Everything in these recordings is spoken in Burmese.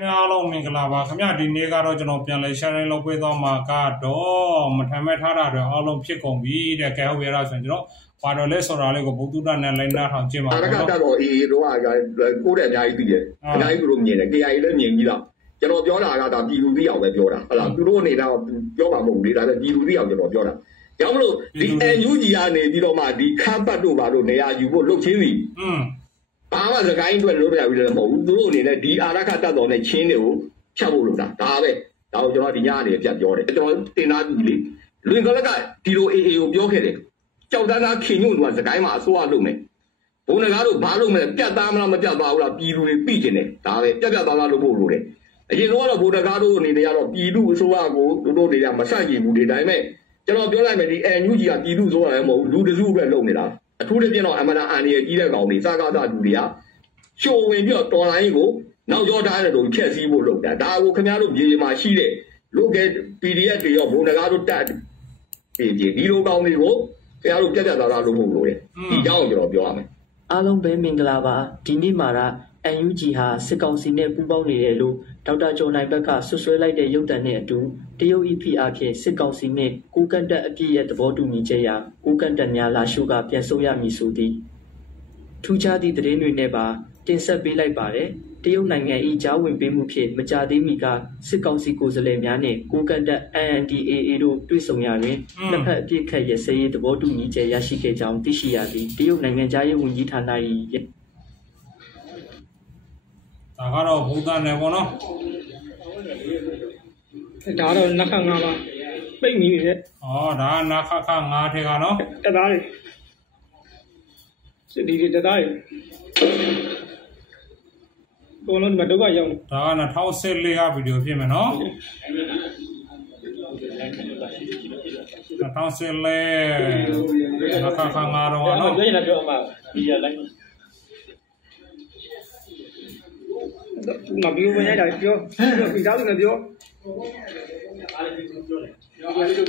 များလုံးမင်္ဂလာပါခင်ဗျဒီနေ့ကတော့ကျွန်တော်ပြန်လဲ sharing လုပ်ပေးသွားမှာကတော့မထမ်းမဲ့ထားတာတွေအားလုံးဖြစ်ကုန်ပြီတဲ့ကဲဟုတ်ရတာဆိုရင်ကျွန်တော်ပါတော်လဲဆိုတာလေးကိုဘုသူတနဲ့လိုက်နာထောင်ကျင့်ပါတော့တော့အေးတော့ကိုတဲ့အများကြီးသိတယ်အများကြီးတို့မြင်တယ် KI လည်းမြင်ပြီးတော့ကျွန်တော်ပြောတာကဒါပြည်သူသိအောင်ပဲပြောတာဟုတ်လားသူတို့အနေနဲ့ပြောမှာမဟုတ်ဘူးဒါပေမဲ့ပြည်သူသိအောင်ကျွန်တော်ပြောတာကြောင့်မလို့ဒီ NUG ကနေပြီးတော့မှဒီခမ်းပတ်တို့ဘာလို့နေရာယူဖို့လှုပ်ချင်းစီဘာမှစကိုင်းအတွက်လို့ပြပြီးလည်းမဟုတ်ဘူးသူတို့အနေနဲ့ဒီအာရခတတ်တော်နဲ့ချင်းတွေကိုဖြတ်ဖို့လုပ်တာဒါပဲဒါကိုကျွန်တော်ဒီညအနေနဲ့ပြတ်ပြောတယ်ကျွန်တော်တင်သားပြီလေလွင်ကလကဒီလို AA ကိုပြောခဲ့တယ်ကြောက်တန်းသားခင်ညွန့်တို့ကစကိုင်းမှာအစိုးရလုပ်မယ်ဘုံနဂါတို့ဘာလုပ်မလဲပြတ်သားမလားမပြတ်သားဘူးလားပြည်သူတွေပြီးကျင်တယ်ဒါပဲပြတ်သားသားလုပ်ဖို့လိုတယ်အရင်တော့ဘုံနဂါတို့အနေနဲ့ကတော့ပြည်သူအစိုးရကိုတို့တွေကမဆန့်ကျင်ဘူးလေဒါပေမဲ့ကျွန်တော်ပြောလိုက်မယ်ဒီ NUG ကပြည်သူအစိုးရလည်းမဟုတ်ဘူးလူတစုအတွက်လုပ်နေတာအထူးသဖြင့်တော့အမနာအန်ဒီရဲ့ကြီးတဲ့ကောင်တွေစကားသားလူတွေကရှိုးဝင်ပြီးတော့တော်လိုင်းကိုနောက်ကျောထားတဲ့လူဖြက်စီးဖို့လုပ်တာဒါကိုခင်ဗျားတို့မြေမှာရှိတဲ့လူက PDF တွေရောဘုံနဂါတို့တက်ဒီလိုကောင်တွေကိုခင်ဗျားတို့ပြတ်သားသားလုပ်ဖို့လိုတယ်ဒီကြောင်းကိုကျွန်တော်ပြောရမယ်အားလုံးပဲမင်္ဂလာပါဒီနေ့မှာNUG ဟာစစ်ကောင်စီနဲ့ပူးပေါင်းနေတယ်လို့ဒေါက်တာကျော်နိုင်ဘက်ကဆွဆွဲလိုက်တဲ့ရုပ်သံနဲ့အတူတရုတ် EP အဖြစ်စစ်ကောင်စီနဲ့ကိုကန့်တက်အပြည့်ရဲ့သဘောတူညီချက်အရကိုကန့်တက်များလာရှုကပြန်ဆုတ်ရမည်ဆိုသည်ထူးခြားသည့်သတင်းတွေနဲ့ပါတင်ဆက်ပေးလိုက်ပါတယ်တရုတ်နိုင်ငံ၏ကြားဝင်ပေးမှုဖြင့်မကြာသေးမီကစစ်ကောင်စီကိုယ်စားလှယ်များနဲ့ကိုကန့်တက် NDAA တို့တွေ့ဆုံရာတွင်နှစ်ဖက်အပြည့်ခတ်ရစရေးသဘောတူညီချက်ရရှိခဲ့ကြောင်းသိရှိရသည်တရုတ်နိုင်ငံသားရေးဝန်ကြီးဌာန၏ဒါကတော့ဘုဒ္ဓနဲ့ပေါ့နော်ဒါတော့နခငါပါပိတ်မိနေတယ်ဒါနခခငါထဲကနော်တသားတွေစစ်ဒီတသားတွေဘုံလုံးမတော့ရောက်ဒါက2014ကဗီဒီယိုဖြစ်မယ်နော်2014နခခငါတော့နော်ပြောရင်လည်းပြောအမှာဒီရလိုက်မပြောဘယ်နဲ့ပြောပြီးသားလို့ပြော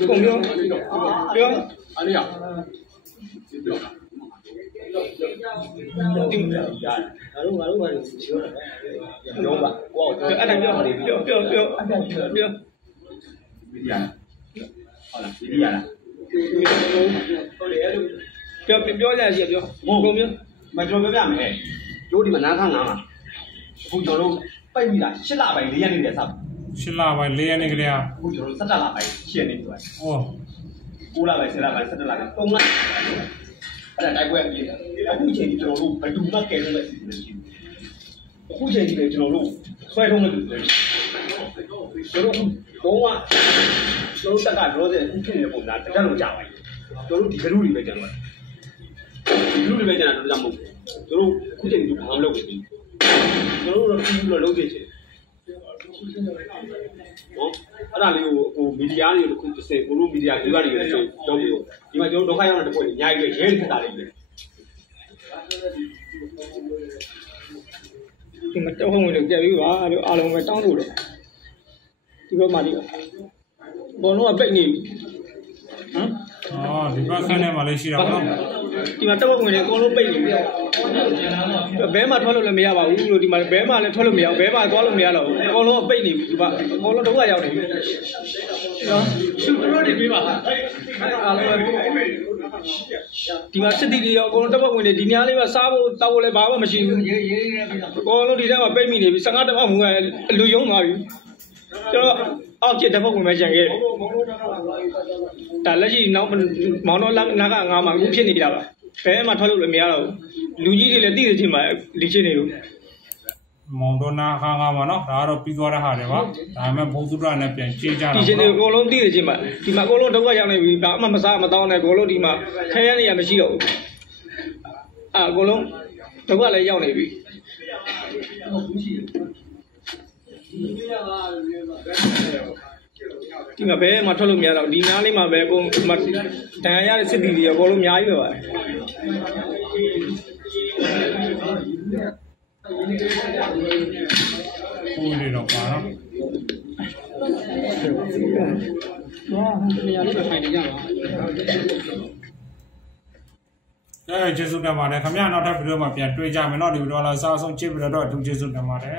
ကုန်ပြောအားရတင်ငါတို့ဘာလို့ပြောပါဟောအဲ့ဒါပြောဗီဒီယိုဟုတ်လားဗီဒီယိုလားပြောကြရပြောကုန်ပြောမပြောပြမယ်တို့ဒီမှာနားခါငါမှာအခုကျွန်တော်တို့ပိတ်ပြီလား8လပိုင်း4ရက်နေတယ်စပ်8လပိုင်း4ရက်နေကြတယ်အခုကျွန်တော်17လပိုင်း8ရက်နေပြီ9လပိုင်း10လပိုင်း17လပိုင်း3လအဲ့ဒါတိုက်ပွဲပြေးတယ်အခုချိန်ကြီးကျွန်တော်တို့ဘယ်သူမှကဲလို့မရှိဘူးအခုချိန်ကြီးကျွန်တော်တို့ဆွဲထုံးလို့ကျွန်တော်တို့တော့ကျွန်တော်တက်ကတော့အခုဖြစ်နေတဲ့ပုံစံတက်လို့ကြာပါပြီကျွန်တော်တို့ဒီကလူတွေပဲကျန်တော့ဒီလူတွေပဲကျန်တာတော့မဟုတ်ဘူးကျွန်တော်အခုချိန်ကြီးဘာမှမလုပ်ဘူးကျွန်တော်တို့ပြည်လို့လုံးချင်တယ်နော်အဲ့ဒါလေးကိုမီဒီယာတွေတခုတစ်စက်ကိုလိုမီဒီယာတွေကနေတော့ပြီးတော့ဒီမှာကျွန်တော်ဒုက္ခရောက်တဲ့ပုံတွေအများကြီးပဲရဲထက်တာလေးပဲဒီမှာတော့ဝင်လို့ကြက်ပြီးပါအဲ့လိုအားလုံးပဲတောင်းလို့တော့ဒီဘက်မှာဒီဘောလုံးကပိတ်နေပြီဒီဘက်ခန်းထဲမှာလေးရှိတာပေါ့ဒီမှာတော့ဝင်နေအကုန်လုံးပိတ်နေပြီဘဲမှာထွက်လို့လည်းမရပါဘူးလို့ဒီမှာဘဲမှာလည်းထွက်လို့မရဘူးဘဲမှာသွားလို့မရတော့ဘူးအကုန်လုံးပိတ်နေပြီဒီမှာအကုန်လုံးဒုက္ခရောက်နေပြီနော်ရှုပ်တော့နေပြီပါအားလုံးဒီမှာစစ်တီတွေရောအကုန်လုံးတက်ဝင်နေဒီများလေးမှာစားဖို့တောက်ဖို့လည်းဘာမှမရှိဘူးအကုန်လုံးဒီထဲမှာပိတ်မိနေပြီ15တက်မှမူကအလူယုံသွားပြီကျွန်တော်အောက်ကျတက်ဖို့ဝင်မှကြံခဲ့တယ်ဒါလက်ရှိနောက်မောင်တော်နာကငါမှအခုဖြစ်နေကြပါဘဲမှာထွက်လို့လည်းမရတော့ဘူးလူကြီးတွေလည်းသိတဲ့ချိန်မှာဒီချင်းနေလို့မောင်တော်နာခါငါမှာနော်ဒါကတော့ပြီးသွားတဲ့ဟာတွေပါဒါပေမဲ့ဘုသူရနဲ့ပြန်ကြေးကြတာဒီချင်းတွေအကုန်လုံးသိတဲ့ချိန်မှာဒီမှာအကုန်လုံးဒုက္ခရောက်နေပြီဘာမှမစားမတောင်းနဲ့အကုန်လုံးဒီမှာခဲရနေရမရှိတော့ဘူးအကုန်လုံးဒုက္ခလည်းရောက်နေပြီဒီမှာဘဲမှာထွက်လို့မရတော့ဒီနားလေးမှာပဲအကုန်တန်ရရတဲ့စစ်တီတွေအကုန်လုံးအများကြီးပဲပါကိုယ်တွေတော့ပါတော့နေရာလေးပဲထိုင်နေကြပါကျေးဇူးတင်ပါတယ်ခင်ဗျာနောက်ထပ်ဗီဒီယိုမှာပြန်တွေ့ကြမယ်เนาะဒီဗီဒီယိုလာစားဆုံးကြည့်ပြီးတော့အထူးကျေးဇူးတင်ပါတယ်